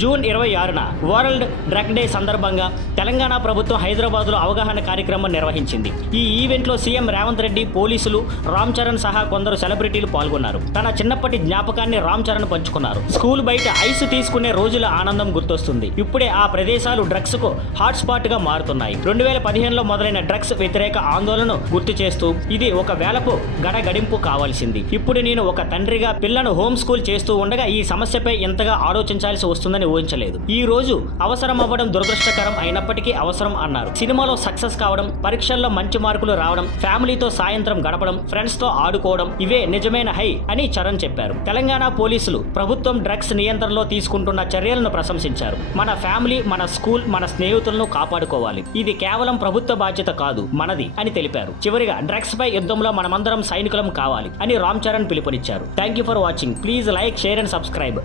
June 26న world drug day సందర్భంగా తెలంగాణ ప్రభుత్వం హైదరాబాద్లో అవగాహన కార్యక్రమం నిర్వహించింది. ఈ ఈవెంట్లో సీఎం రేవంత్ రెడ్డి, పోలీసులు, రామ్ చరణ్ సహా కొందరు సెలబ్రిటీలు పాల్గొన్నారు. తన చిన్నప్పటి జ్ఞాపకాన్ని రామ్ చరణ్ పంచుకున్నారు. స్కూల్ బయట ఐస్ తీసుకునే రోజుల ఆనందం గుర్తొస్తుంది. ఇప్పుడే ఆ ప్రదేశాలు డ్రగ్స్ కు హాట్ స్పాట్ గా మారుతున్నాయి. 2015లో మొదలైన డ్రగ్స్ వ్యతిరేక ఆందోళనను గుర్తు చేస్తూ ఇది ఒక వేళపు గడగడింపు కావాల్సింది. ఇప్పుడు నేను ఒక తండ్రిగా పిల్లను హోమ్ స్కూల్ చేస్తూ ఉండగా ఈ సమస్యపై ఎంతగా ఆలోచించాల్సి వస్తుందని ఊహించలేదు. ఈ రోజు అవసరం అవ్వడం దురదృష్టకరం అయినప్పటికీ అవసరం అన్నారు. సినిమాలో సక్సెస్ కావడం, పరీక్షల్లో మంచి మార్కులు రావడం, ఫ్యామిలీతో సాయంత్రం గడపడం, ఫ్రెండ్స్ తో ఆడుకోవడం ఇవే నిజమైన హై అని చరణ్ చెప్పారు. తెలంగాణ పోలీసులు ప్రభుత్వం డ్రగ్స్ నియంత్రణలో తీసుకుంటున్న చర్యలను ప్రశంసించారు. మన ఫ్యామిలీ, మన స్కూల్, మన స్నేహితులను కాపాడుకోవాలి. ఇది కేవలం ప్రభుత్వ బాధ్యత కాదు, మనది అని తెలిపారు. చివరిగా డ్రగ్స్ పై యుద్ధంలో మనమందరం సైనికులం కావాలి అని రామ్ చరణ్ పిలుపునిచ్చారు. Thank you for watching. Please like, share and subscribe.